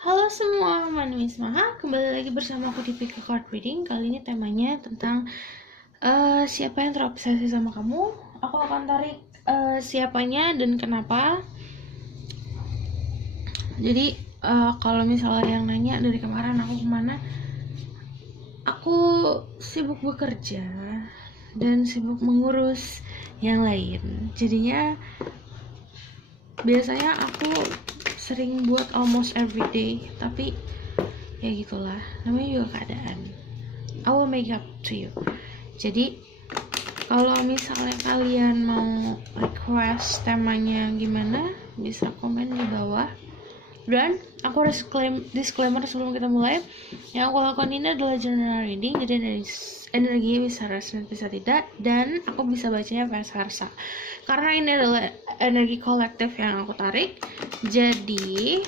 Halo semua, my name is Maha. Kembali lagi bersama aku di Pick a Card Reading. Kali ini temanya tentang siapa yang terobsesi sama kamu. Aku akan tarik siapanya dan kenapa. Jadi kalau misalnya yang nanya dari kemarin aku kemana, aku sibuk bekerja dan sibuk mengurus yang lain. Jadinya biasanya aku sering buat almost every day, tapi ya gitulah, namanya juga keadaan. I will make up to you. Jadi kalau misalnya kalian mau request temanya gimana, bisa komen di bawah. Dan aku disclaimer sebelum kita mulai, yang aku lakukan ini adalah general reading, jadi dari energi bisa resonate bisa tidak, dan aku bisa bacanya vice versa karena ini adalah energi kolektif yang aku tarik. Jadi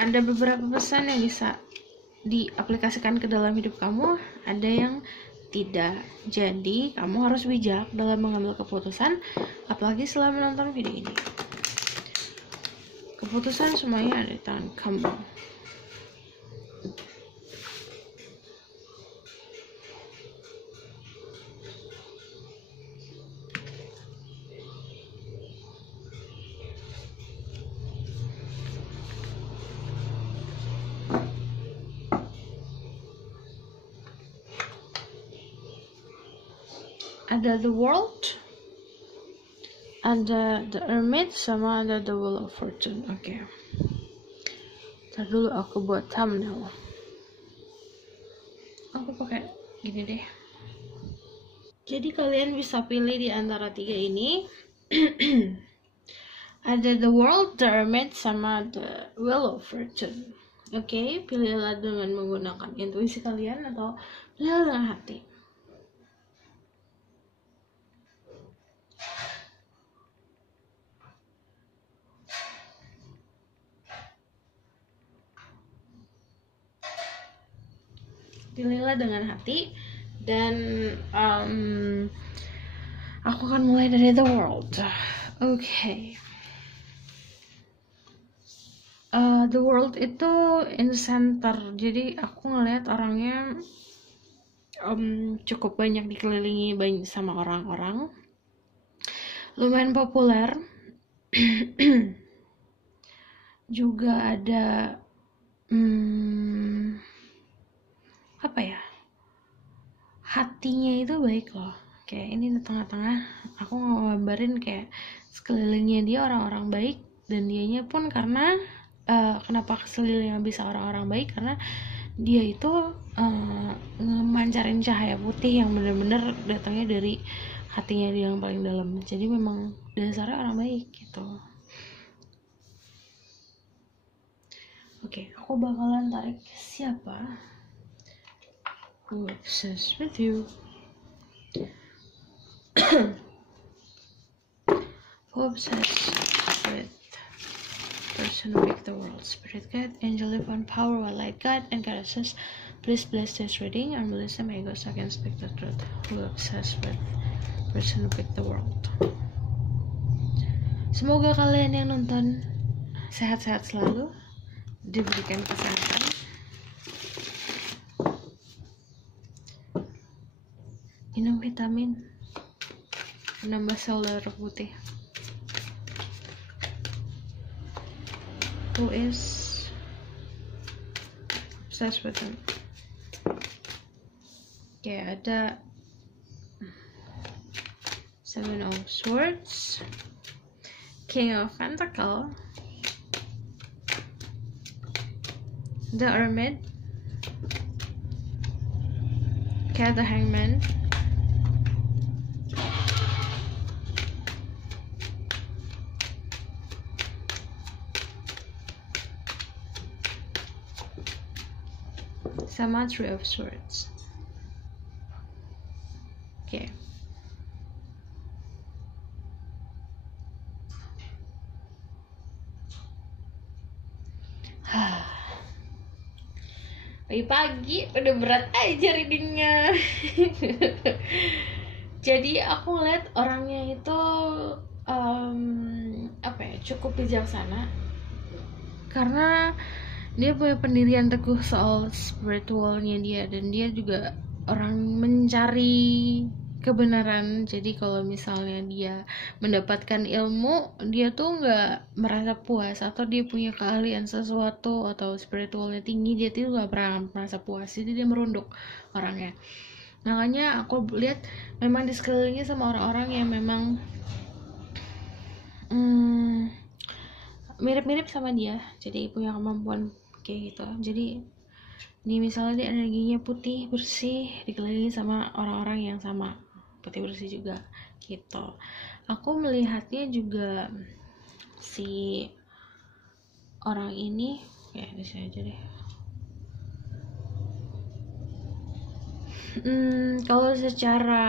ada beberapa pesan yang bisa diaplikasikan ke dalam hidup kamu, ada yang tidak. Jadi kamu harus bijak dalam mengambil keputusan, apalagi setelah menonton video ini. Keputusan semuanya ada di tangan kamu. Ada The World, ada The Hermit, sama ada The Wheel of Fortune. Oke. Ntar dulu aku buat thumbnail. Aku pakai gini deh. Jadi kalian bisa pilih di antara tiga ini. Ada The World, The Hermit, sama The Wheel of Fortune. Oke, pilihlah dengan menggunakan intuisi kalian atau pilihlah dengan hati. Pilihlah dengan hati. Dan aku akan mulai dari The World. Oke. The World itu in center. Jadi aku ngeliat orangnya cukup banyak dikelilingi sama orang-orang, lumayan populer. Juga ada apa ya, hatinya itu baik loh. Kayak ini di tengah-tengah aku ngegambarin kayak sekelilingnya dia orang-orang baik, dan dianya pun karena kenapa sekelilingnya bisa orang-orang baik, karena dia itu ngemancarin cahaya putih yang bener-bener datangnya dari hatinya dia yang paling dalam. Jadi memang dasarnya orang baik gitu. Oke, aku bakalan tarik siapa. Who obsessed with you? Who obsessed with person who picked the world? Spirit guide, angel divine power, or light guide, and goddesses, please bless this reading and release my ego so I can speak the truth. Who obsessed with person who picked the world? Semoga kalian yang nonton sehat-sehat selalu, diberikan kesehatan, minum vitamin, menambah sel darah putih. Who is obsessed with him? Oke, ada Seven of Swords, King of Pentacles, the Hermit, the Hangman, sama Three of Swords. Oke. Pagi-pagi udah berat aja readingnya. Jadi aku ngeliat orangnya itu cukup bijaksana, karena dia punya pendirian teguh soal spiritualnya dia, dan dia juga orang mencari kebenaran. Jadi kalau misalnya dia mendapatkan ilmu, dia tuh nggak merasa puas, atau dia punya keahlian sesuatu atau spiritualnya tinggi, dia tuh nggak pernah merasa puas, jadi dia merunduk orangnya. Makanya aku lihat memang di sekelilingnya sama orang-orang yang memang mirip-mirip sama dia, jadi punya kemampuan kayak gitu. Jadi ini misalnya dia energinya putih bersih, dikelilingi sama orang-orang yang sama putih bersih juga gitu. Aku melihatnya juga si orang ini ya di sini aja deh. Kalau secara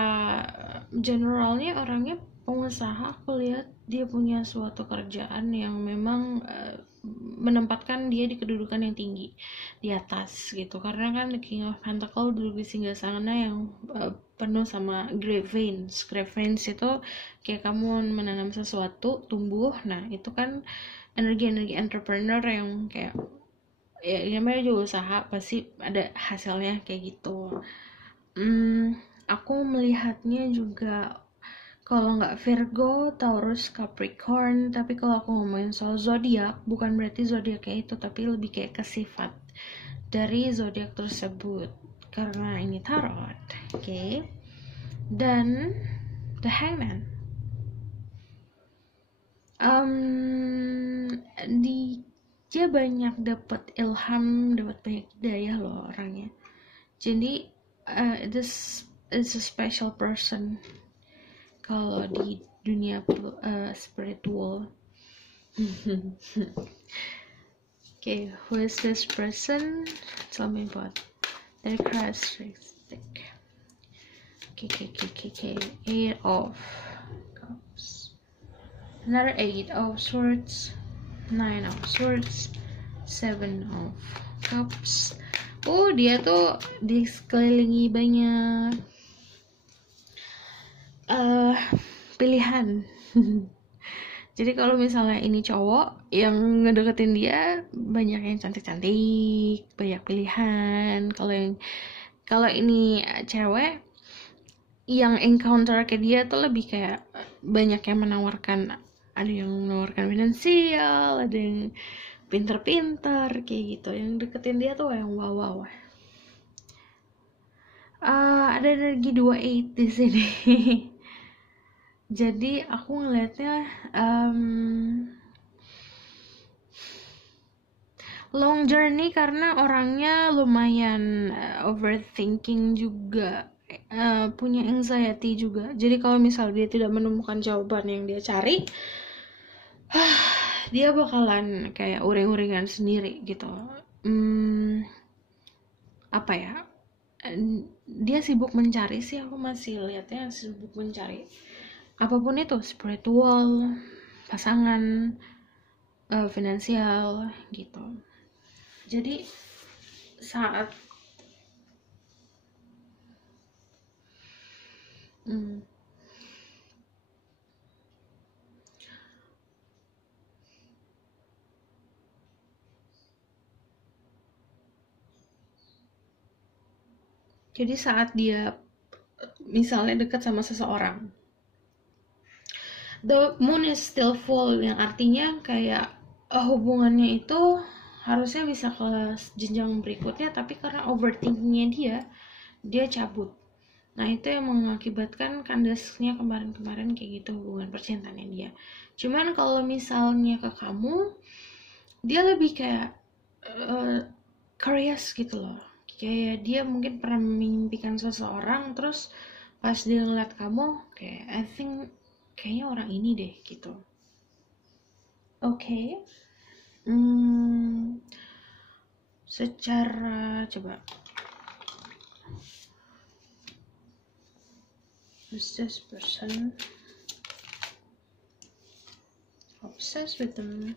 generalnya orangnya pengusaha, aku lihat dia punya suatu kerjaan yang memang menempatkan dia di kedudukan yang tinggi di atas gitu, karena kan The King of Pentacle duduk di singgasana yang penuh sama grave veins. Grave veins itu kayak kamu menanam sesuatu tumbuh, nah itu kan energi-energi entrepreneur yang kayak ya namanya juga usaha, pasti ada hasilnya kayak gitu. Aku melihatnya juga kalau nggak Virgo, Taurus, Capricorn. Tapi kalau aku ngomongin soal zodiak, bukan berarti zodiaknya itu, tapi lebih kayak ke sifat dari zodiak tersebut, karena ini tarot, oke? Dan The Hangman, dia banyak dapat ilham, dapat banyak hidayah loh orangnya. Jadi this is a special person kalau di dunia spiritual. Okay, who is this person? Tell me about their characteristic. Okay. 8 of Cups. Another 8 of Swords. 9 of Swords. 7 of Cups. Oh, dia tuh dikelilingi banyak pilihan. Jadi kalau misalnya ini cowok yang ngedeketin dia, banyak yang cantik-cantik, banyak pilihan. Kalau ini cewek yang encounter ke dia tuh lebih kayak banyak yang menawarkan, ada yang menawarkan finansial, ada yang pinter-pinter kayak gitu. Yang deketin dia tuh yang wow. Ada energi 28 di sini. Jadi aku ngelihatnya long journey, karena orangnya lumayan overthinking juga, punya anxiety juga. Jadi kalau misal dia tidak menemukan jawaban yang dia cari, dia bakalan kayak uring-uringan sendiri gitu. Apa ya, dia sibuk mencari sih, aku masih lihatnya sibuk mencari apapun itu, spiritual, pasangan, finansial gitu. Jadi saat jadi saat dia misalnya dekat sama seseorang, the moon is still full, yang artinya kayak hubungannya itu harusnya bisa ke jenjang berikutnya, tapi karena overthinkingnya dia cabut. Nah itu yang mengakibatkan kandasnya kemarin-kemarin kayak gitu hubungan percintaannya dia. Cuman kalau misalnya ke kamu, dia lebih kayak curious gitu loh. Kayak dia mungkin pernah memimpikan seseorang, terus pas dia ngeliat kamu kayak I think kayaknya orang ini deh gitu. Oke. Secara coba, who's this person obsessed with them?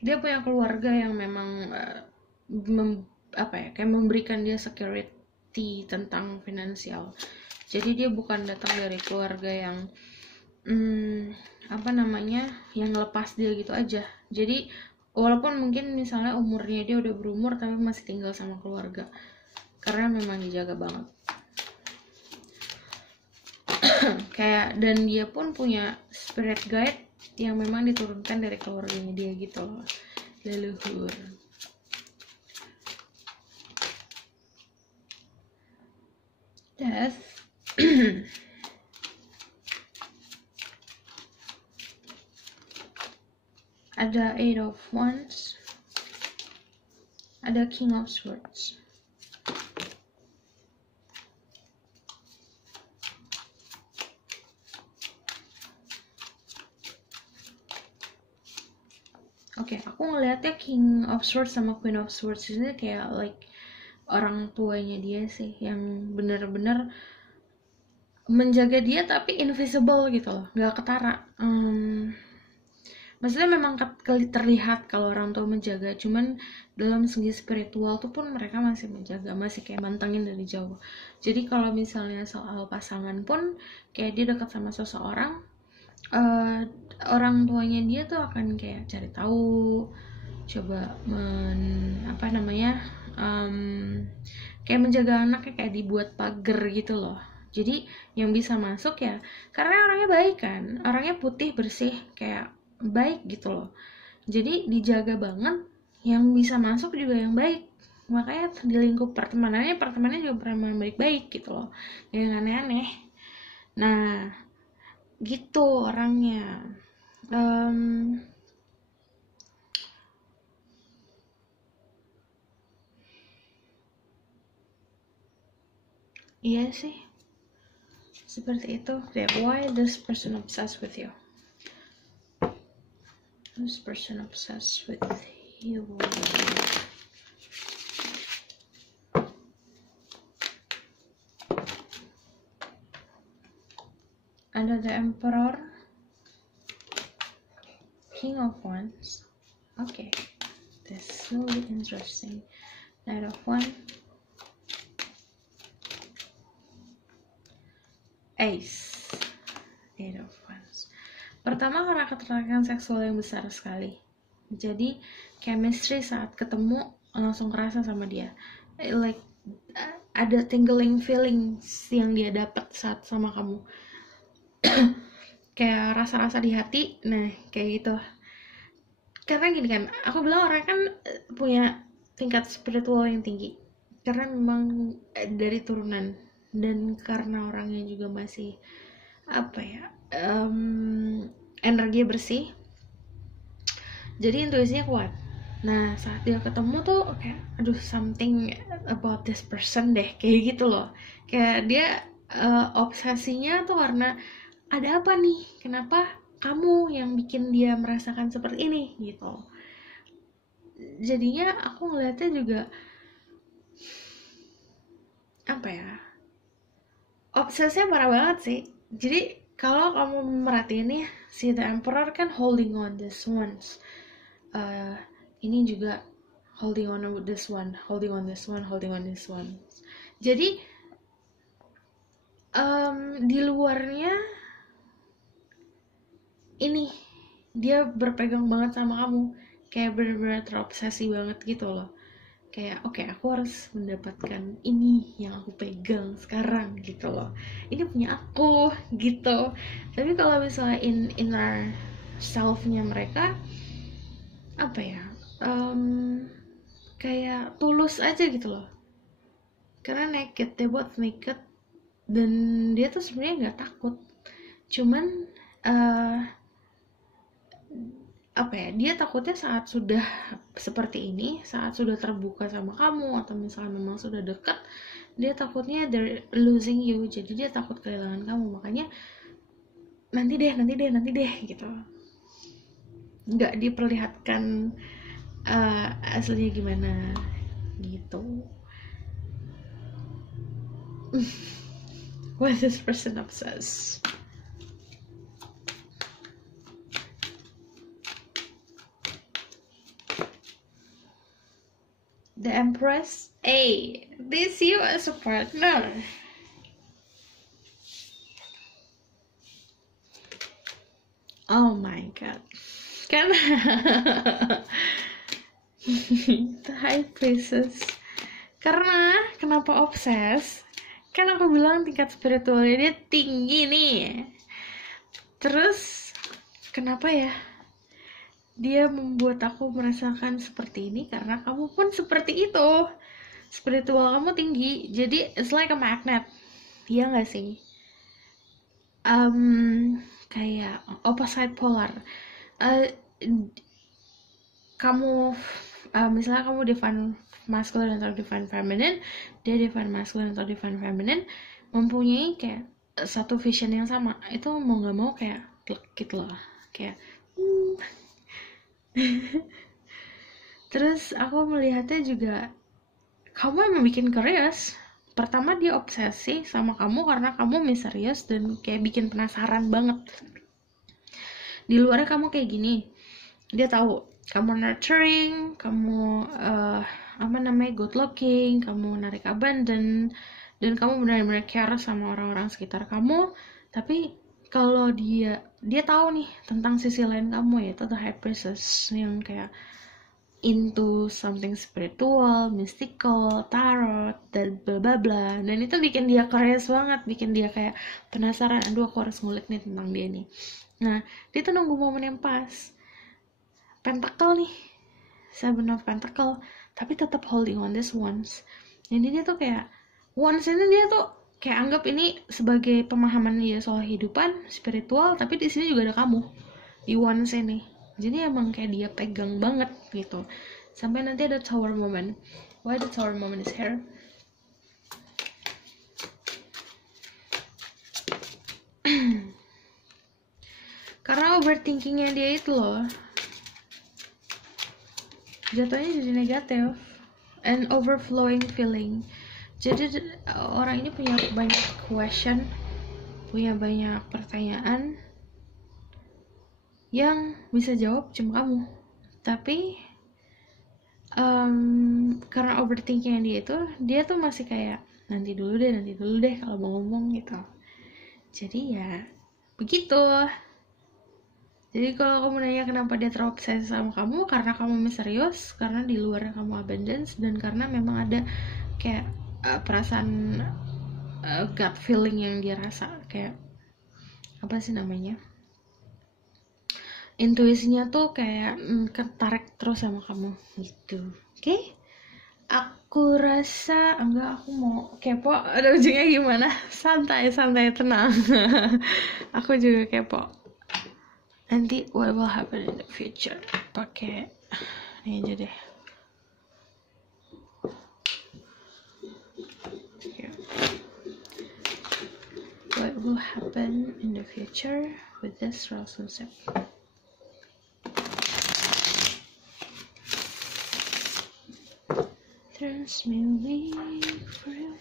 Dia punya keluarga yang memang kayak memberikan dia security tentang finansial. Jadi dia bukan datang dari keluarga yang apa namanya, yang ngelepas dia gitu aja. Jadi walaupun mungkin misalnya umurnya dia udah berumur tapi masih tinggal sama keluarga karena memang dijaga banget. Kayak, dan dia pun punya spirit guide yang memang diturunkan dari keluarganya dia gitu loh, leluhur. Death. Ada 8 of Wands, ada King of Swords. Oke, aku ngelihatnya King of Swords sama Queen of Swords ini kayak like orang tuanya dia sih, yang bener-bener menjaga dia tapi invisible gitu loh, nggak ketara. Maksudnya memang terlihat kalau orang tua menjaga, cuman dalam segi spiritual tuh pun mereka masih menjaga, masih kayak mantengin dari jauh. Jadi kalau misalnya soal pasangan pun kayak dia dekat sama seseorang, orang tuanya dia tuh akan kayak cari tahu, coba apa namanya, kayak menjaga anaknya, kayak dibuat pagar gitu loh. Jadi yang bisa masuk ya karena orangnya baik kan, orangnya putih bersih kayak baik gitu loh. Jadi dijaga banget, yang bisa masuk juga yang baik. Makanya di lingkup pertemanannya juga pertemanan baik-baik gitu loh, yang aneh-aneh. Nah gitu orangnya. Iya sih, seperti itu. Why this person obsessed with you? This person obsessed with you. Ada the Emperor, King of Wands. Okay, this is really interesting. Knight of Wands, Ace, Eight of Wands. Pertama karena ketertarikan seksual yang besar sekali. Jadi chemistry saat ketemu langsung kerasa sama dia. Like ada tingling feelings yang dia dapat saat sama kamu. Kayak rasa-rasa di hati. Nah, kayak gitu. Karena gini kan, aku bilang orang kan punya tingkat spiritual yang tinggi. Karena memang dari turunan, dan karena orangnya juga masih apa ya, energi bersih, jadi intuisinya kuat. Nah saat dia ketemu tuh kayak aduh, something about this person deh, kayak gitu loh. Kayak dia obsesinya tuh karena ada apa nih, kenapa kamu yang bikin dia merasakan seperti ini gitu. Jadinya aku ngeliatnya juga apa ya, obsesnya parah banget sih. Jadi kalau kamu merhatiin nih, si The Emperor kan holding on this ones. Ini juga holding on with this one, holding on this one, holding on this one. Jadi di luarnya ini dia berpegang banget sama kamu, kayak benar-benar terobsesi banget gitu loh. Kayak oke, aku harus mendapatkan ini yang aku pegang sekarang gitu loh, ini punya aku gitu. Tapi kalau misalnya inner self-nya mereka apa ya, kayak tulus aja gitu loh, karena naked, dia buat naked, dan dia tuh sebenarnya nggak takut, cuman apa ya, dia takutnya saat sudah seperti ini, saat sudah terbuka sama kamu, atau misalnya memang sudah dekat, dia takutnya they're losing you, jadi dia takut kehilangan kamu. Makanya nanti deh gitu, nggak diperlihatkan aslinya gimana gitu. Why is this person obsessed? The Empress. A. They see you as a partner. Oh my god, kan. The High Priestess. Karena kenapa obses? Kan aku bilang tingkat spiritualnya dia tinggi nih. Terus kenapa ya dia membuat aku merasakan seperti ini? Karena kamu pun seperti itu. Spiritual kamu tinggi, jadi it's like a magnet. Iya gak sih? Kayak opposite polar. Kamu misalnya kamu divine masculine atau divine feminine, dia divine masculine atau divine feminine, mempunyai kayak satu vision yang sama. Itu mau gak mau kayak klik gitu loh, kayak Terus aku melihatnya juga, kamu emang bikin curious. Pertama dia obsesi sama kamu karena kamu misterius dan kayak bikin penasaran banget. Di luarnya kamu kayak gini, dia tahu kamu nurturing, kamu good looking, kamu narik abandon, dan kamu benar-benar care sama orang-orang sekitar kamu. Tapi kalau dia tahu nih tentang sisi lain kamu, yaitu the High Priestess, yang kayak into something spiritual, mystical, tarot, dan bla bla bla. Dan itu bikin dia curious banget, bikin dia kayak penasaran, aduh aku harus ngulik nih tentang dia nih. Nah, dia tuh nunggu momen yang pas. Pentacle nih, Seven of Pentacle, tapi tetap holding on this once. Jadi dia tuh kayak once ini dia tuh kayak anggap ini sebagai pemahaman dia soal kehidupan spiritual, tapi di sini juga ada kamu di once ini. Jadi emang kayak dia pegang banget gitu. Sampai nanti ada Tower moment. Why the Tower moment is here? Karena overthinkingnya dia itu loh, jatuhnya jadi negatif and overflowing feeling. Jadi orang ini punya banyak question, punya banyak pertanyaan yang bisa jawab cuma kamu. Tapi karena overthinking dia tuh masih kayak nanti dulu deh kalau mau ngomong gitu. Jadi ya begitu. Jadi kalau kamu nanya kenapa dia terobsesi sama kamu, karena kamu misterius, karena di luar kamu abundance, dan karena memang ada kayak perasaan gut feeling yang dia rasa, kayak apa sih namanya, intuisinya tuh kayak ketarik terus sama kamu gitu. Oke? Aku rasa aku mau kepo. Ada ujungnya gimana? Santai tenang. Aku juga kepo. Nanti what will happen in the future? Pakai ini aja deh. Here. What will happen in the future with this relationship? Turns me weak for you.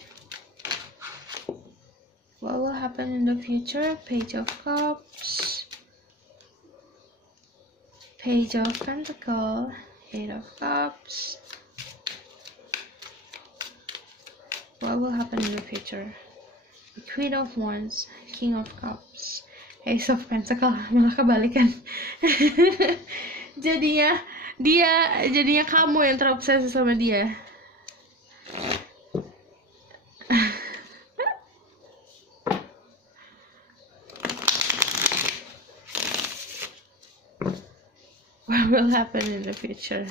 What will happen in the future? Page of Cups, Page of Pentacles, Eight of Cups. What will happen in the future? The Queen of Wands, King of Cups, Ace of Pentacles. Malah kebalikan. jadinya kamu yang terobsesi sama dia. What will happen in the future?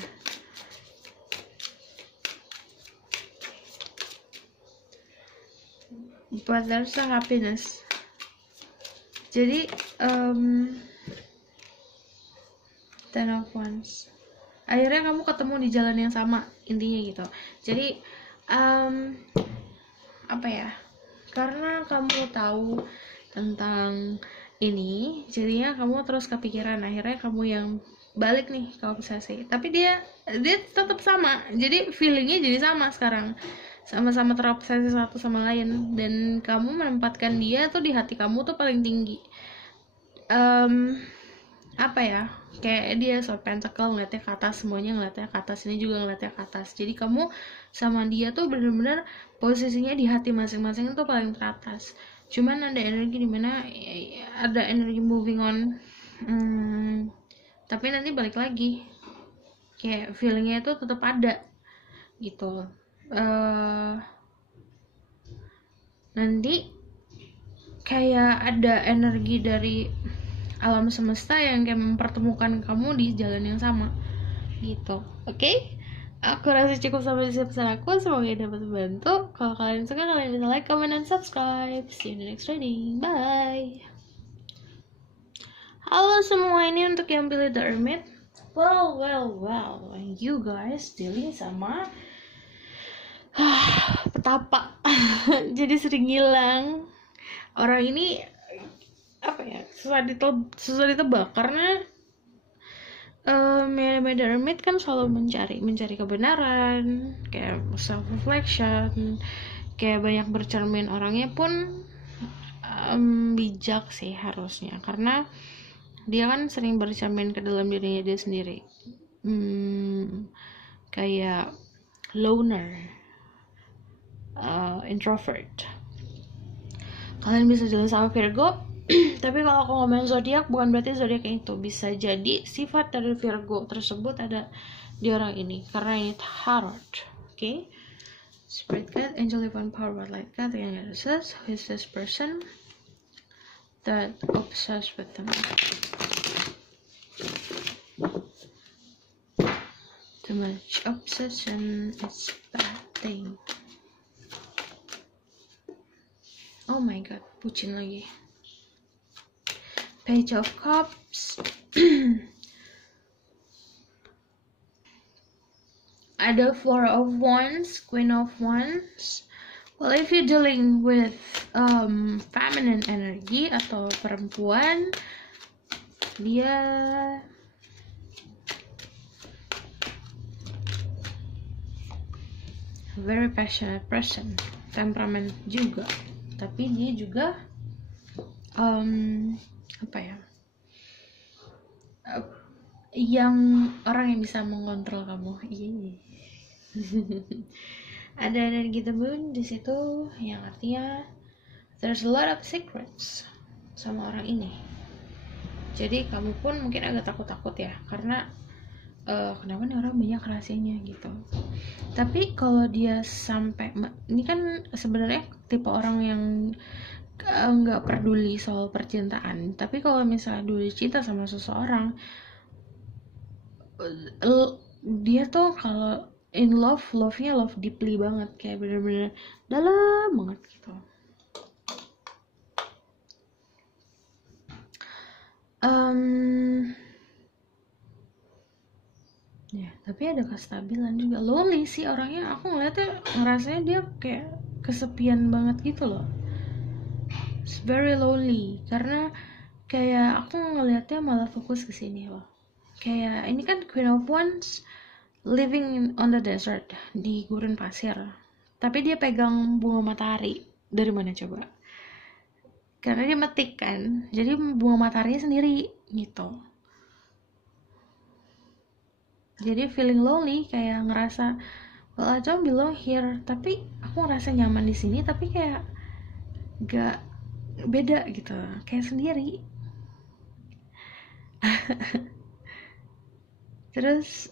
But there's a happiness. Jadi Ten of Wands. Akhirnya kamu ketemu di jalan yang sama, intinya gitu. Jadi apa ya? Karena kamu tahu tentang ini, jadinya kamu terus kepikiran. Akhirnya kamu yang balik nih ke obsesi. Tapi dia tetap sama. Jadi feelingnya jadi sama sekarang. Sama-sama terobsesi satu sama lain, dan kamu menempatkan dia tuh di hati kamu tuh paling tinggi. Apa ya, kayak dia so pentacle ngeliatnya ke atas, semuanya ngeliatnya ke atas, ini juga ngeliatnya ke atas. Jadi kamu sama dia tuh benar-benar posisinya di hati masing-masing tuh paling teratas. Cuman ada energi dimana ada energi moving on Tapi nanti balik lagi, kayak feelingnya itu tetap ada gitu. Nanti kayak ada energi dari alam semesta yang kayak mempertemukan kamu di jalan yang sama gitu. Oke? Aku rasa cukup sampai di sini pesan aku. Semoga dapat membantu. Kalau kalian suka, kalian bisa like, comment, dan subscribe. See you in the next reading. Bye. Halo semua, ini untuk yang pilih The Hermit. Well, you guys dealing sama petapa. Jadi sering hilang. Orang ini apa ya, susah ditebak karena The Hermit kan selalu mencari kebenaran, kayak self reflection, kayak banyak bercermin. Orangnya pun bijak sih harusnya, karena dia kan sering bercermin ke dalam dirinya dia sendiri. Kayak loner, introvert. Kalian bisa jalan sama Virgo. Tapi kalau aku ngomongin zodiak, bukan berarti zodiak yang itu. Bisa jadi sifat dari Virgo tersebut ada di orang ini, karena ini tarot. Okay? Spirit guide, angel, divine power, what light guide, yang says, who is this person that obsessed with them? Too much obsession is bad thing. Oh my god, bucin lagi. Page of Cups. Ada Four of Wands, Queen of Wands. Well, if you're dealing with feminine energy atau perempuan, dia very passionate person, temperamen juga, tapi dia juga apa ya, yang orang yang bisa mengontrol kamu. Ada energi the moon di situ, yang artinya there's a lot of secrets sama orang ini. Jadi kamu pun mungkin agak takut ya, karena kenapa nih orang banyak rahasianya gitu. Tapi kalau dia sampai, ini kan sebenarnya tipe orang yang nggak peduli soal percintaan. Tapi kalau misalnya dulu cinta sama seseorang, dia tuh kalau in love-nya love deeply banget, kayak bener-bener dalam banget gitu. Ya, tapi ada kestabilan juga. Lonely sih orangnya, aku ngeliatnya, ngerasanya dia kayak kesepian banget gitu loh. It's very lonely, karena kayak aku ngeliatnya malah fokus ke sini loh. Kayak ini kan Queen of Wands living on the desert, di gurun pasir. Tapi dia pegang bunga matahari. Dari mana coba? Karena dia metik kan, jadi bunga mataharinya sendiri gitu. Jadi feeling lonely, kayak ngerasa, well, I don't belong here, tapi aku ngerasa nyaman di sini, tapi kayak gak beda gitu, kayak sendiri. Terus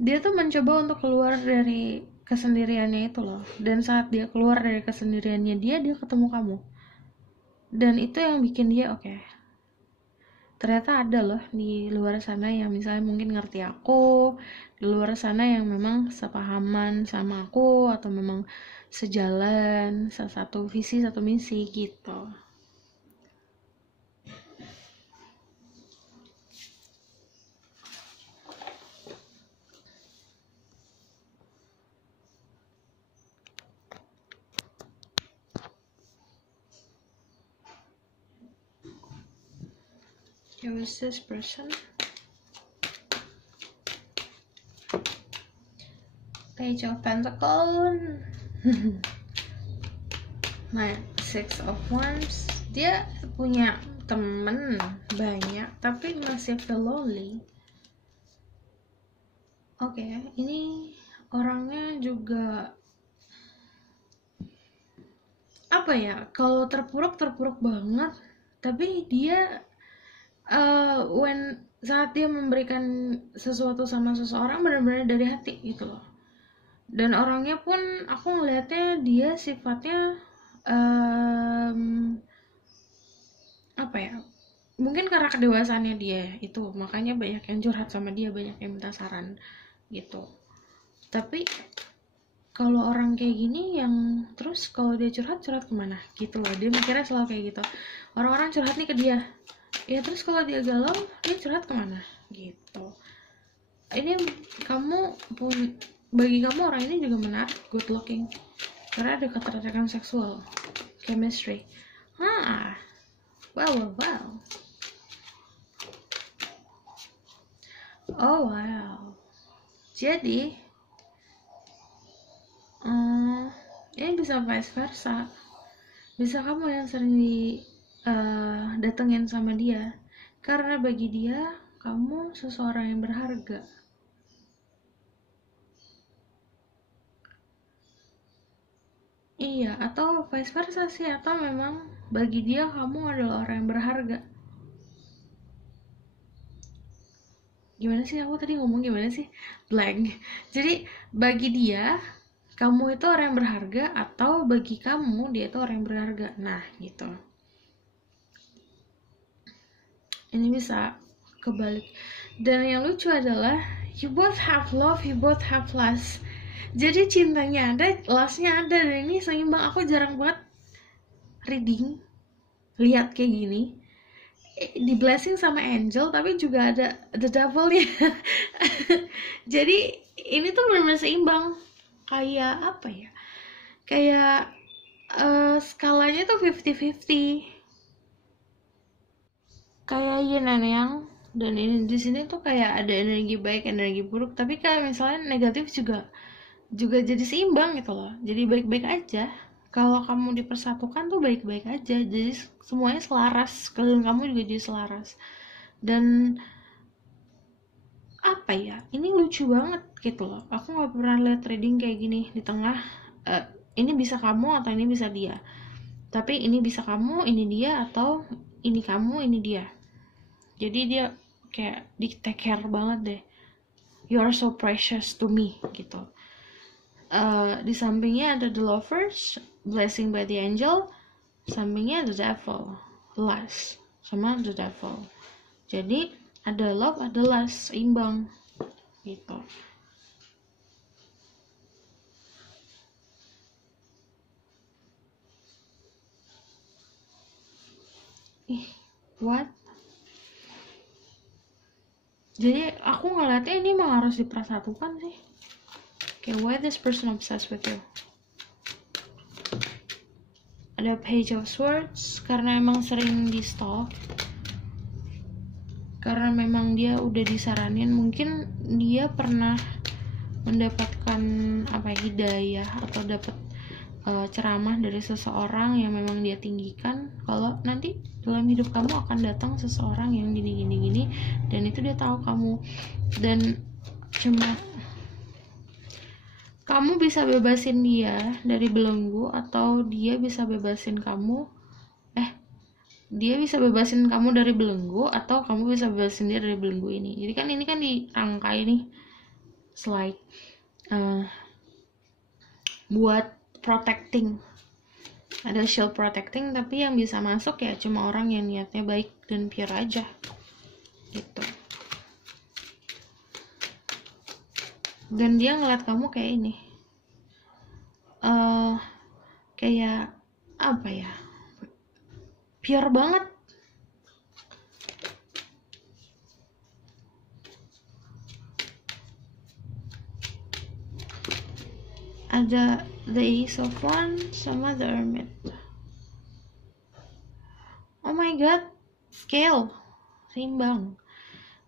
dia tuh mencoba untuk keluar dari kesendiriannya itu loh, dan saat dia keluar dari kesendiriannya dia ketemu kamu, dan itu yang bikin dia oke. Ternyata ada loh di luar sana yang misalnya mungkin ngerti aku, di luar sana yang memang sepahaman sama aku, atau memang sejalan, satu visi, satu misi gitu. Who is this person? Page of Pentacles. Nah, Six of Wands. Dia punya temen banyak, tapi masih feel lonely. Oke, ini orangnya juga apa ya? Kalau terpuruk banget, tapi dia saat dia memberikan sesuatu sama seseorang benar-benar dari hati gitu loh. Dan orangnya pun aku ngelihatnya dia sifatnya apa ya, mungkin karena kedewasaannya dia itu makanya banyak yang curhat sama dia, banyak yang minta saran gitu. Tapi kalau orang kayak gini yang terus kalau dia curhat kemana gitu loh, dia mikirnya selalu kayak gitu, orang-orang curhat nih ke dia ya, terus kalau dia galau dia curhat kemana gitu. Ini kamu pun, bagi kamu orang ini juga menarik, good looking, karena ada ketertarikan seksual, chemistry. Wow. Oh wow. Jadi ini bisa vice versa. Bisa kamu yang sering datengin sama dia karena bagi dia kamu seseorang yang berharga. Iya, atau vice versa sih, atau memang bagi dia kamu adalah orang yang berharga. Gimana sih aku tadi ngomong gimana sih? Blank. Jadi bagi dia kamu itu orang yang berharga, atau bagi kamu dia itu orang yang berharga. Nah, gitu. Ini bisa kebalik. Dan yang lucu adalah you both have love, you both have lust. Jadi cintanya ada, lustnya ada, dan ini seimbang. Aku jarang banget reading, lihat kayak gini, di blessing sama angel, tapi juga ada the devil ya. Jadi ini tuh benar-benar seimbang. Kayak apa ya? Kayak skalanya tuh 50-50. Kayak yin and yang, dan ini di sini tuh kayak ada energi baik, energi buruk, tapi kayak misalnya negatif juga jadi seimbang gitu loh. Jadi baik-baik aja. Kalau kamu dipersatukan tuh baik-baik aja. Jadi semuanya selaras. Kalian kamu juga jadi selaras. Dan apa ya? Ini lucu banget gitu loh. Aku nggak pernah lihat reading kayak gini di tengah. Ini bisa kamu atau ini bisa dia. Tapi ini bisa kamu, ini dia, atau ini kamu, ini dia. Jadi dia kayak di take care banget deh. You are so precious to me gitu. Di sampingnya ada the lovers, blessing by the angel, sampingnya the devil, lust sama the devil. Jadi ada love, ada lust, seimbang gitu. What? Jadi aku ngeliatnya ini mah harus dipersatukan sih. Okay, why this person obsessed with you? Ada Page of Swords, karena emang sering di stalk, karena memang dia udah disaranin, mungkin dia pernah mendapatkan hidayah atau dapat ceramah dari seseorang yang memang dia tinggikan, kalau nanti dalam hidup kamu akan datang seseorang yang gini, dan itu dia tahu kamu, dan cuma kamu bisa bebasin dia dari belenggu, atau dia bisa bebasin kamu dia bisa bebasin kamu dari belenggu, atau kamu bisa bebasin dia dari belenggu ini. Jadi kan ini kan dirangkai nih slide buat protecting, ada shield protecting, tapi yang bisa masuk ya cuma orang yang niatnya baik dan pure aja gitu. Dan dia ngeliat kamu kayak ini, kayak apa ya, pure banget. Ada the Ace of Wands sama the Hermit. Oh my god, scale seimbang.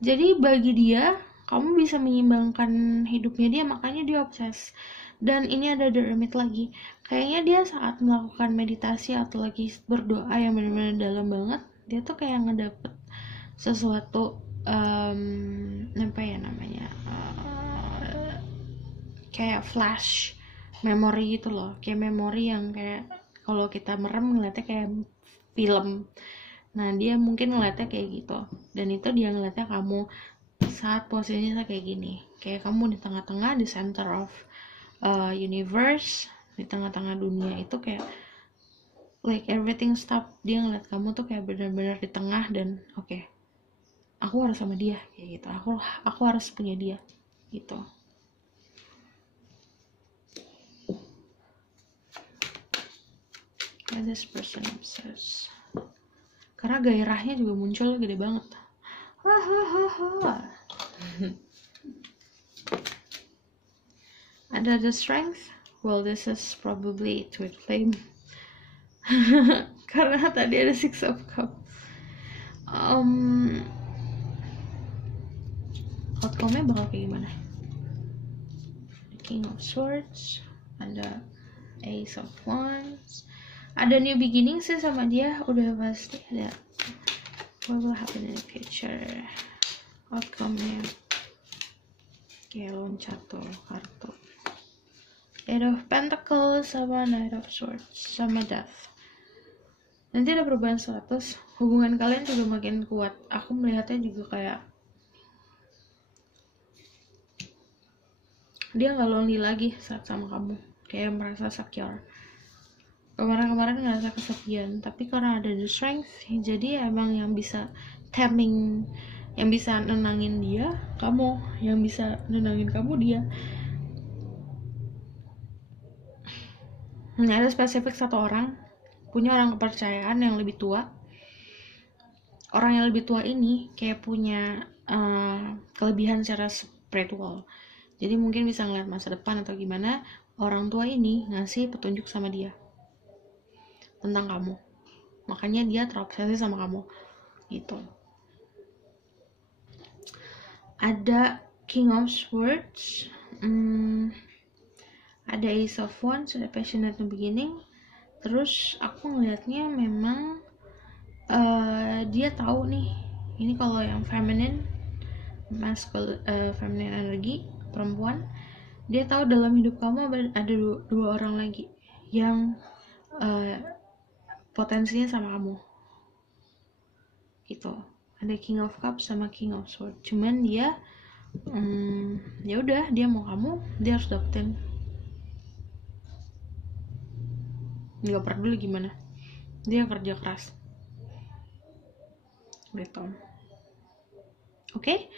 Jadi bagi dia kamu bisa menyeimbangkan hidupnya dia, makanya dia obses. Dan ini ada the Hermit lagi, kayaknya dia saat melakukan meditasi atau lagi berdoa yang benar-benar dalam banget, dia tuh kayak ngedapet sesuatu apa ya namanya, kayak flash memory gitu loh, kayak memori yang kayak kalau kita merem ngeliatnya kayak film. Nah dia mungkin ngeliatnya kayak gitu, dan itu dia ngeliatnya kamu saat posisinya kayak gini, kayak kamu di tengah-tengah, di center of universe, di tengah-tengah dunia itu, kayak like everything stop. Dia ngeliat kamu tuh kayak benar-benar di tengah, dan oke, aku harus sama dia kayak gitu, aku harus punya dia gitu. And this person obsessed, karena gairahnya juga muncul gede banget. Ada the strength. Well, this is probably twin flame. Karena tadi ada six of cups. Outcome-nya bakal kayak gimana? King of Swords, ada Ace of Wands, ada new beginning sih sama dia, udah pasti ada. What will happen in the future? Outcome-nya kayak loncat tuh kartu. Eight of Pentacles sama Knight of Swords sama Death. Nanti ada perubahan status, hubungan kalian juga makin kuat. Aku melihatnya juga kayak dia nggak lonely lagi saat sama kamu, kayak merasa secure. Kemarin ngerasa kesepian, tapi karena ada the strength, jadi emang yang bisa taming, yang bisa nenangin dia kamu, yang bisa nenangin kamu dia. Ada spesifik satu orang, punya orang kepercayaan yang lebih tua. Orang yang lebih tua ini kayak punya kelebihan secara spiritual, jadi mungkin bisa ngeliat masa depan atau gimana. Orang tua ini ngasih petunjuk sama dia tentang kamu, makanya dia terobsesi sama kamu gitu. Ada King of Swords, ada Ace of Wands, ada Passionate New Beginning. Terus aku ngelihatnya memang dia tahu nih, ini kalau yang feminine, feminine energi, perempuan, dia tahu dalam hidup kamu ada dua orang lagi yang potensinya sama kamu gitu. Ada King of Cups sama King of Swords, cuman dia ya udah, dia mau kamu, dia harus dapetin, nggak peduli gimana, dia kerja keras gitu. Oke,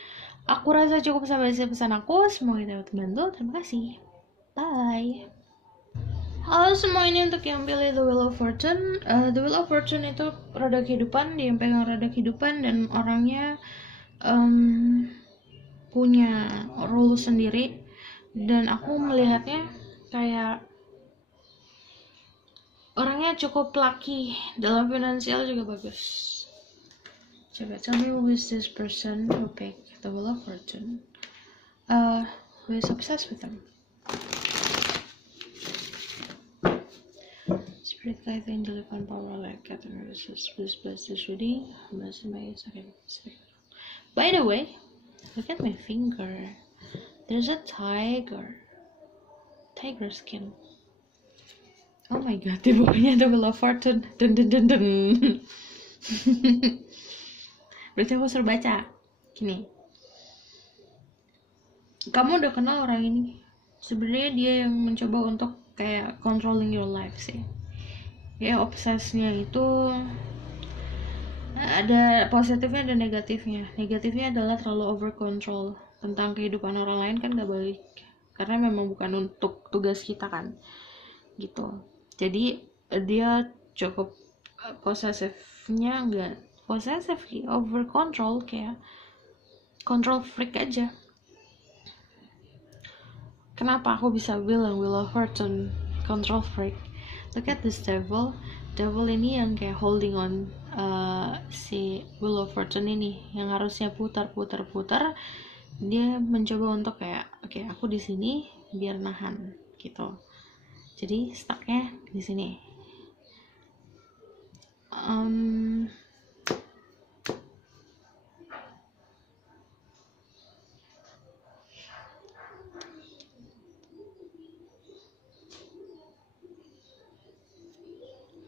aku rasa cukup sampai sini pesan aku, semoga dapat membantu. Terima kasih, bye. Halo semua, ini untuk yang pilih The Wheel of Fortune. The Wheel of Fortune itu roda kehidupan, dia yang pegang roda kehidupan, dan orangnya punya role sendiri. Dan aku melihatnya kayak orangnya cukup lucky, dalam finansial juga bagus. Coba tell me who is this person who picked The Wheel of Fortune. Who is obsessed with them? Spirit guide, angel, and power like Catherine Roses. Please bless this reading. Bless my second. By the way, look at my finger. There's a tiger skin. Oh my god, di bawahnya The Wheel of Fortune. Dun dun dun dun. Berarti aku suruh baca. Gini. Kamu udah kenal orang ini. Sebenarnya dia yang mencoba untuk kayak controlling your life sih. Ya, obsesnya itu ada positifnya dan negatifnya. Negatifnya adalah terlalu over control tentang kehidupan orang lain, kan gak baik, karena memang bukan untuk tugas kita kan gitu. Jadi dia cukup posesifnya, enggak posesif, over control, kayak control freak aja. Kenapa aku bisa bilang Wheel of Fortune control freak? Look at this devil. Devil ini yang kayak holding on si Wheel of Fortune ini, yang harusnya putar. Dia mencoba untuk kayak, oke, aku di sini biar nahan gitu. Jadi stucknya di sini.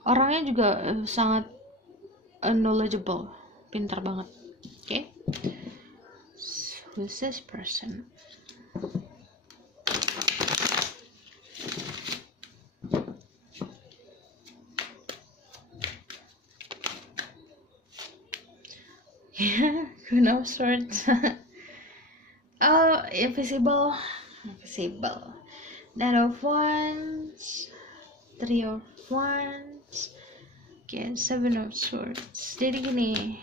Orangnya juga sangat knowledgeable, pintar banget. Okay, who's this person? Queen of Swords. Oh, invisible. Knight of Wands, Three of Wands, okay, Seven of Swords. Jadi gini,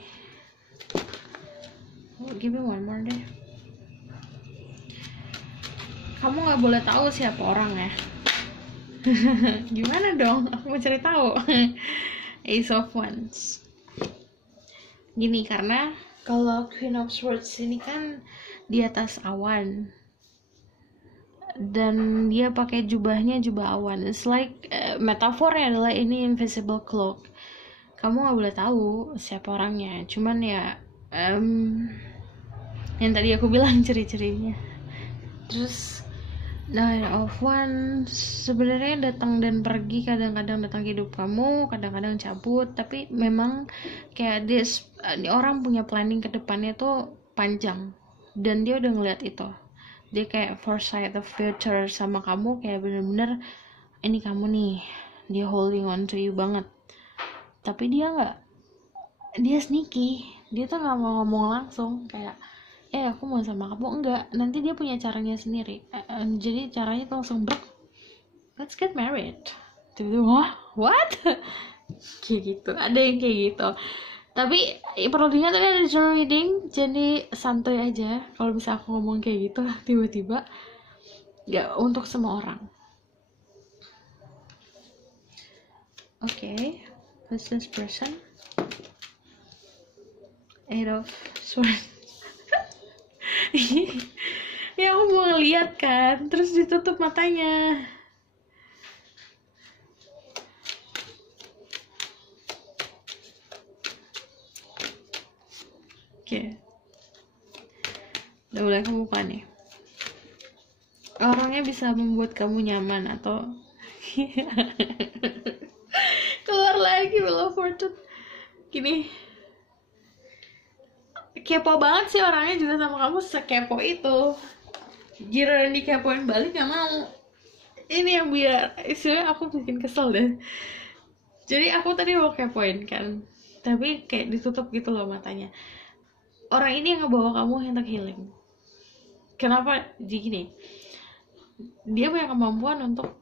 give me one more deh. Kamu nggak boleh tahu siapa orang ya. Gimana dong? Aku mau cari tahu. Ace of Wands. Gini, karena kalau Queen of Swords ini kan di atas awan dan dia pakai jubahnya jubah awan. It's like metafornya adalah ini invisible cloak. Kamu nggak boleh tahu siapa orangnya. Cuman ya yang tadi aku bilang ciri-cirinya. Terus Nine of Wands sebenarnya datang dan pergi, kadang-kadang datang ke hidup kamu, kadang-kadang cabut, tapi memang kayak ini orang punya planning ke depannya tuh panjang dan dia udah ngeliat itu. Dia kayak foresight the future sama kamu, kayak bener-bener ini kamu nih, dia holding on to you banget. Tapi dia sneaky, dia tuh nggak mau ngomong langsung kayak aku mau sama kamu, enggak, nanti dia punya caranya sendiri. Jadi caranya tuh langsung let's get married. Tiba-tiba, what? Kayak gitu, ada yang kayak gitu. Tapi perlu diingat tadi ada journal reading, jadi santai aja kalau bisa aku ngomong kayak gitu tiba-tiba. Gak untuk semua orang. Okay, who's this person? Eight of Swords. Ya aku mau ngeliat kan, terus ditutup matanya. Oke. Udah mulai kebuka nih. Orangnya bisa membuat kamu nyaman atau keluar lagi Wheel of Fortune. Gini, kepo banget sih orangnya juga sama kamu, sekepo itu. Giliran dikepoin balik gak mau. Ini yang biar istilahnya aku bikin kesel deh. Jadi aku tadi mau kepoin kan, tapi kayak ditutup gitu loh matanya. Orang ini yang ngebawa kamu untuk healing. Kenapa? Jadi gini, dia punya kemampuan untuk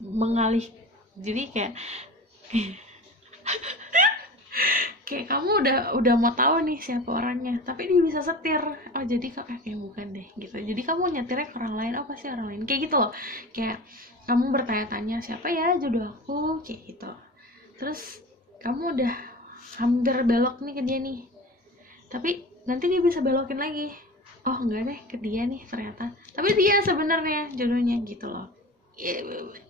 mengalih. Jadi kayak kayak kamu udah mau tahu nih siapa orangnya, tapi dia bisa setir. Oh jadi kayak bukan deh gitu. Jadi kamu nyetirnya ke orang lain. Oh pasti orang lain, kayak gitu loh. Kayak kamu bertanya-tanya siapa ya jodoh aku, kayak gitu. Terus kamu udah hampir belok nih ke dia nih, tapi nanti dia bisa belokin lagi. Oh enggak deh, ke dia nih ternyata, tapi dia sebenarnya jodohnya, gitu loh.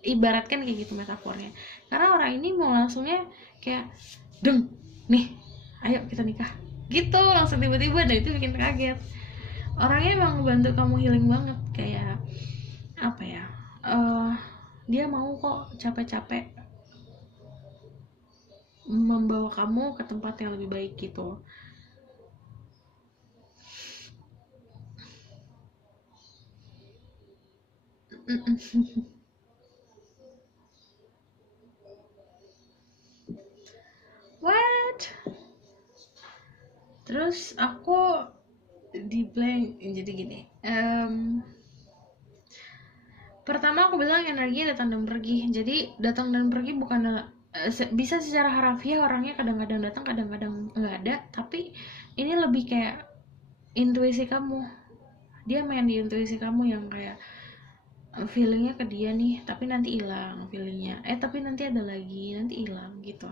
Ibaratkan kayak gitu metafornya. Karena orang ini mau langsungnya kayak deng nih, ayo kita nikah gitu, langsung tiba-tiba, dan itu bikin kaget. Orangnya emang ngebantu kamu healing banget, kayak dia mau kok capek-capek membawa kamu ke tempat yang lebih baik gitu. What? Terus aku di blank, jadi gini. Pertama aku bilang energinya datang dan pergi. Jadi datang dan pergi bukan bisa secara harafiah orangnya kadang-kadang datang, kadang-kadang nggak ada. Tapi ini lebih kayak intuisi kamu. Dia main di intuisi kamu yang kayak feelingnya ke dia nih, tapi nanti hilang feelingnya. Tapi nanti ada lagi, nanti hilang gitu.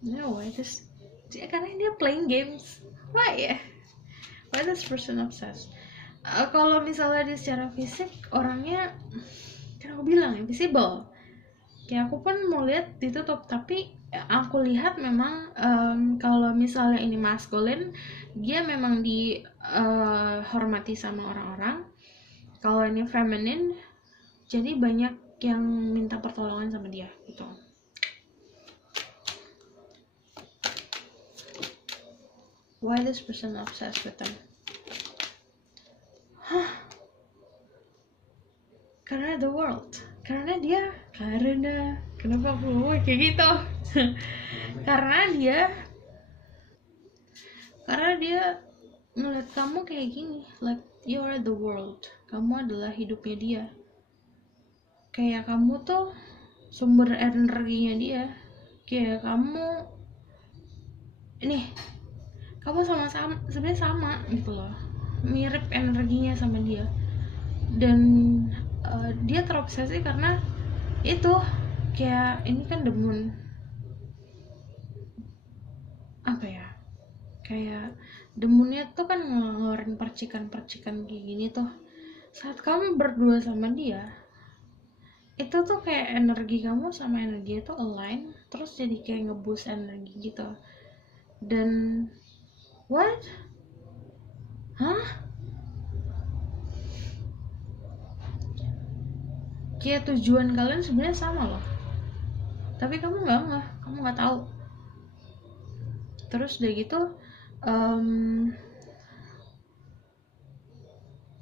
No, karena dia playing games. Why ya? Why this person obsessed? Kalau misalnya dia secara fisik orangnya, kan aku bilang invisible. Kayak aku pun mau lihat ditutup, tapi aku lihat memang kalau misalnya ini maskulin, dia memang dihormati sama orang-orang. Kalau ini feminine, jadi banyak yang minta pertolongan sama dia gitu. Why this person obsessed with them? Karena the world. Karena kenapa aku ngomong kayak gitu? Karena dia ngeliat kamu kayak gini, like you are the world. Kamu adalah hidupnya dia. Kayak kamu tuh sumber energinya dia. Kayak kamu sama-sama sebenarnya sama gitu loh, mirip energinya sama dia. Dan dia terobsesi karena itu, kayak ini kan demun apa ya, kayak demunnya tuh kan ngeluarin percikan-percikan kayak gini tuh. Saat kamu berdua sama dia, itu tuh kayak energi kamu sama energi itu align, terus jadi kayak ngeboost energi gitu. Dan what? Kayak tujuan kalian sebenarnya sama loh, tapi kamu nggak tahu. Terus udah gitu,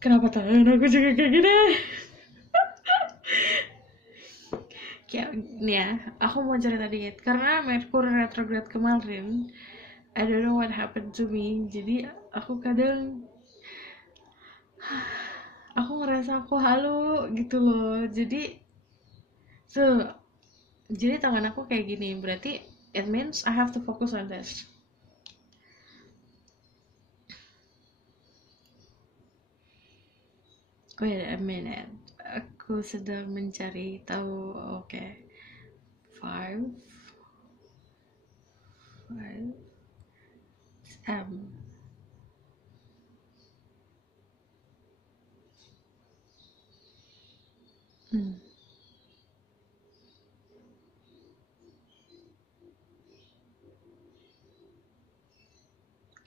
kenapa tangan aku juga kayak gini? Kayak nih ya, aku mau cerita dikit. Karena Mercury retrograde kemarin, I don't know what happened to me. Jadi aku kadang aku ngerasa aku halu gitu loh. Jadi tangan aku kayak gini, berarti it means I have to focus on this. Wait a minute, aku sedang mencari tahu. Oke. 5 M.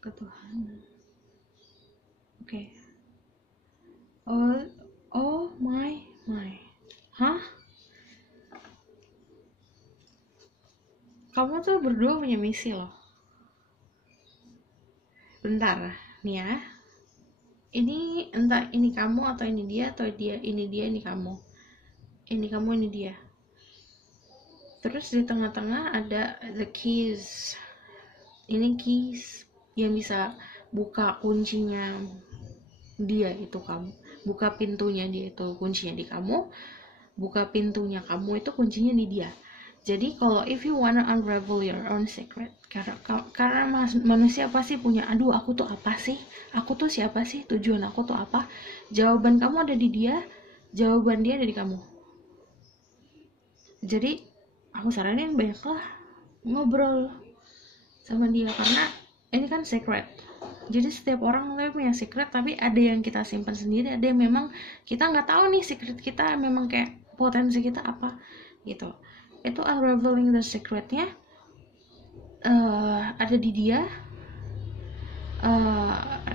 Ketuhanan. Oke. Oh my. Hah? Kamu tuh berdua punya misi loh. Bentar, nih ya. Ini entah ini kamu atau ini dia, atau ini dia, ini kamu. Ini kamu, ini dia. Terus di tengah-tengah ada the keys. Ini keys yang bisa buka kuncinya dia, itu kamu. Buka pintunya dia, itu kuncinya di kamu. Buka pintunya kamu, itu kuncinya di dia. Jadi kalau if you wanna unravel your own secret, karena manusia pasti punya, aduh aku tuh apa sih? Aku tuh siapa sih? Tujuan aku tuh apa? Jawaban kamu ada di dia, jawaban dia ada di kamu. Jadi aku saranin banyaklah ngobrol sama dia, karena ini kan secret. Jadi setiap orang punya secret, tapi ada yang kita simpan sendiri, ada yang memang kita nggak tahu nih secret kita memang kayak potensi kita apa gitu. Itu unraveling the secretnya ada di dia.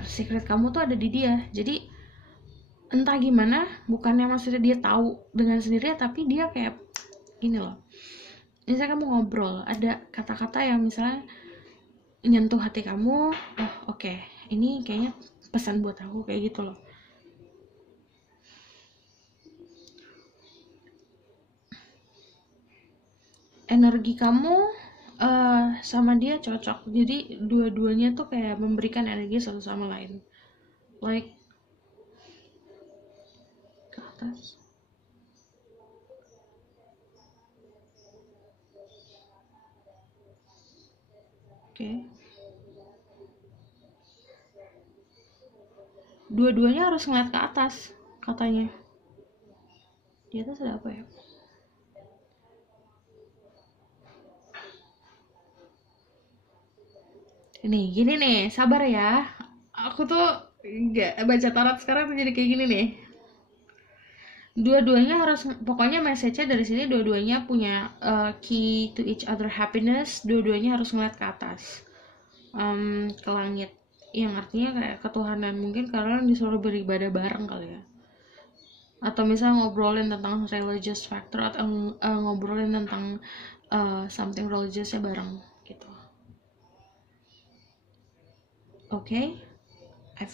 Secret kamu tuh ada di dia. Jadi entah gimana, bukannya maksudnya dia tahu dengan sendirinya, tapi dia kayak gini loh. Misalnya kamu ngobrol, ada kata-kata yang misalnya nyentuh hati kamu, oke, ini kayaknya pesan buat aku, kayak gitu loh. Energi kamu sama dia cocok, jadi dua-duanya tuh kayak memberikan energi satu sama lain, like ke atas. Oke. Dua-duanya harus ngeliat ke atas katanya. Di atas ada apa ya? Nih, gini nih, sabar ya. Aku tuh nggak baca tarot sekarang tuh jadi kayak gini nih. Dua-duanya harus, pokoknya message-nya dari sini, dua-duanya punya key to each other happiness. Dua-duanya harus ngeliat ke atas, ke langit, yang artinya kayak ketuhanan. Mungkin karena disuruh beribadah bareng kali ya, atau misalnya ngobrolin tentang religious factor, atau ngobrolin tentang something religiousnya bareng gitu. Okay, I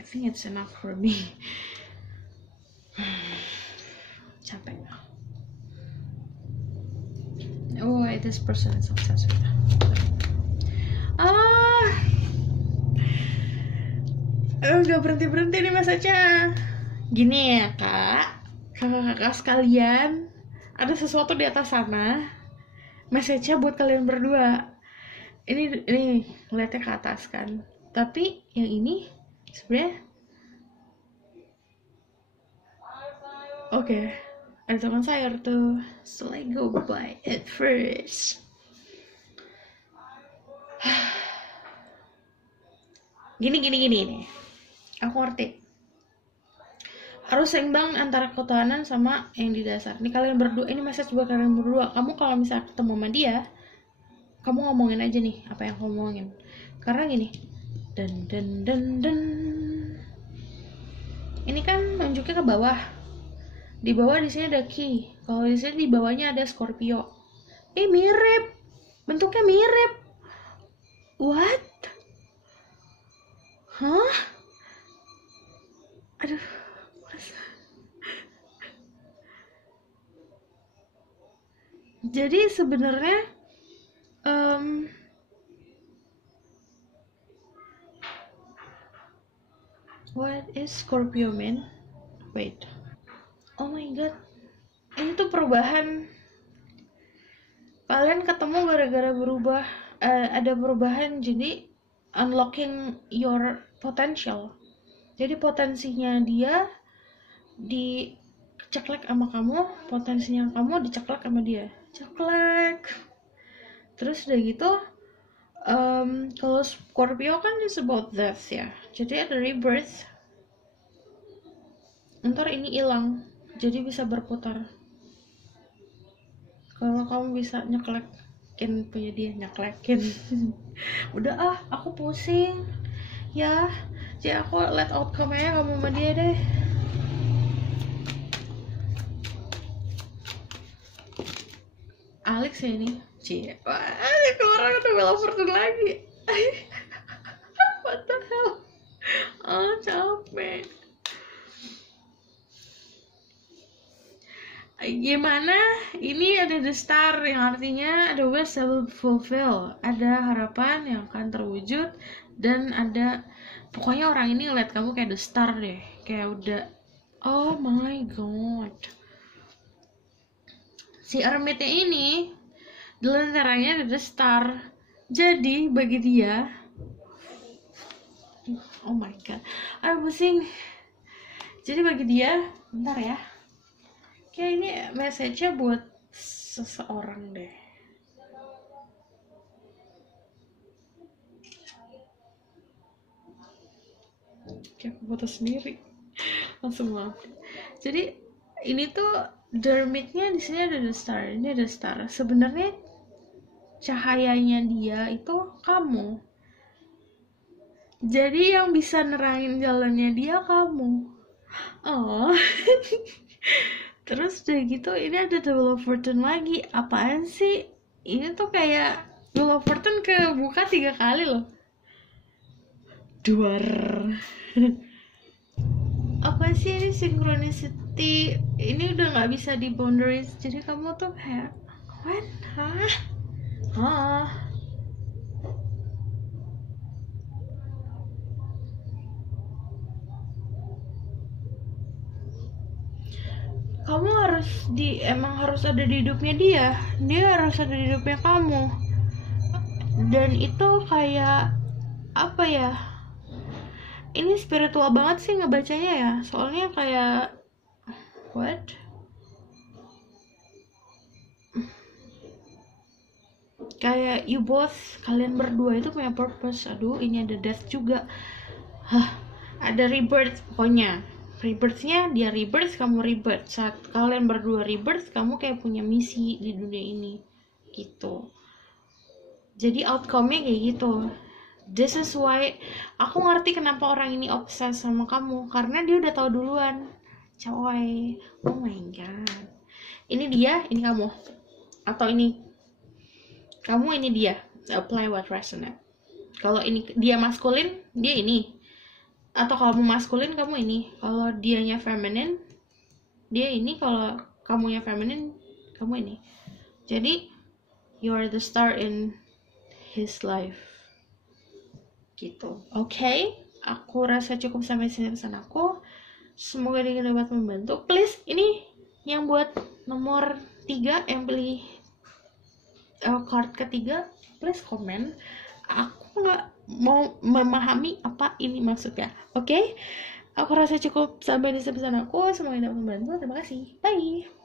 think it's enough for me. Capek. Oh, this person is obsessed with gak berhenti nih message-nya. Gini ya kakak sekalian, ada sesuatu di atas sana, message-nya buat kalian berdua. Ini ngeliatnya ke atas kan, tapi yang ini sebenarnya oke, ada teman sayur tuh, so I go buy it first. Gini nih, aku ngerti harus seimbang antara ketuhanan sama yang di dasar. Ini kalian berdua, ini message buat kalian berdua. Kamu kalau misalnya ketemu sama dia, kamu ngomongin aja nih apa yang kamu ngomongin. Karena gini, dan ini kan nunjuknya ke bawah. Di bawah di sini ada key. Kalau di sini di bawahnya ada Scorpio. Mirip, bentuknya mirip. What? Hah? Aduh. Jadi sebenarnya what is Scorpio man? Wait. Oh my god. Ini tuh perubahan. Kalian ketemu gara-gara berubah, ada perubahan, jadi unlocking your potential. Jadi potensinya dia diceklek sama kamu, potensinya kamu diceklek sama dia. Ceklek. Terus udah gitu, kalau Scorpio kan is about death ya, jadi ada rebirth. Ntar ini hilang, jadi bisa berputar. Kalau kamu bisa nyeklekin punya dia, nyeklekin. Udah aku pusing ya, jadi aku let outcome-nya kamu sama dia deh. Alex ya ini, wah, keluar udah Wheel of Fortune lagi. What the hell? Capek. Gimana? Ini ada the star, yang artinya ada wish that will fulfill, ada harapan yang akan terwujud, dan ada pokoknya orang ini ngeliat kamu kayak the star deh, kayak udah oh my god. Si Hermitnya ini di lentaranya ada the star, jadi bagi dia oh my god, aduh pusing. Jadi bagi dia, bentar ya, kayak ini message-nya buat seseorang deh. Kayak aku foto sendiri, langsung maaf. Jadi ini tuh Dermitnya di sini ada the star, ini ada star. Sebenarnya cahayanya dia itu kamu. Jadi yang bisa nerangin jalannya dia kamu. Oh. Terus udah gitu ini ada the Wheel of Fortune lagi. Apaan sih? Ini tuh kayak Wheel of Fortune kebuka 3 kali loh. Duar. Apa sih ini synchronicity? Ini udah gak bisa di boundaries. Jadi kamu tuh kayak what? Hah? Kamu emang harus ada di hidupnya dia harus ada di hidupnya kamu. Dan itu kayak apa ya, ini spiritual banget sih ngebacanya ya, soalnya kayak what, kayak you both, kalian berdua itu punya purpose. Aduh, ini ada death juga. Ada rebirth, pokoknya rebirthnya dia rebirth, kamu rebirth. Saat kalian berdua rebirth, kamu kayak punya misi di dunia ini gitu. Jadi outcome-nya kayak gitu. This is why aku ngerti kenapa orang ini obses sama kamu, karena dia udah tahu duluan, coy. Oh my god, ini dia, ini kamu, atau ini kamu, ini dia. Apply what resonate. Kalau ini dia maskulin, dia ini. Atau kalau kamu maskulin, kamu ini. Kalau dianya feminin, dia ini. Kalau kamunya feminin, kamu ini. Jadi you are the star in his life. Gitu. Oke, aku rasa cukup sampai sini pesan aku. Semoga ini dapat membantu. Please, ini yang buat nomor 3 yang beli card ketiga, please komen. Aku nggak mau memahami apa ini maksudnya. Oke? Aku rasa cukup sampai di pesan aku. Semoga dapat membantu. Terima kasih. Bye.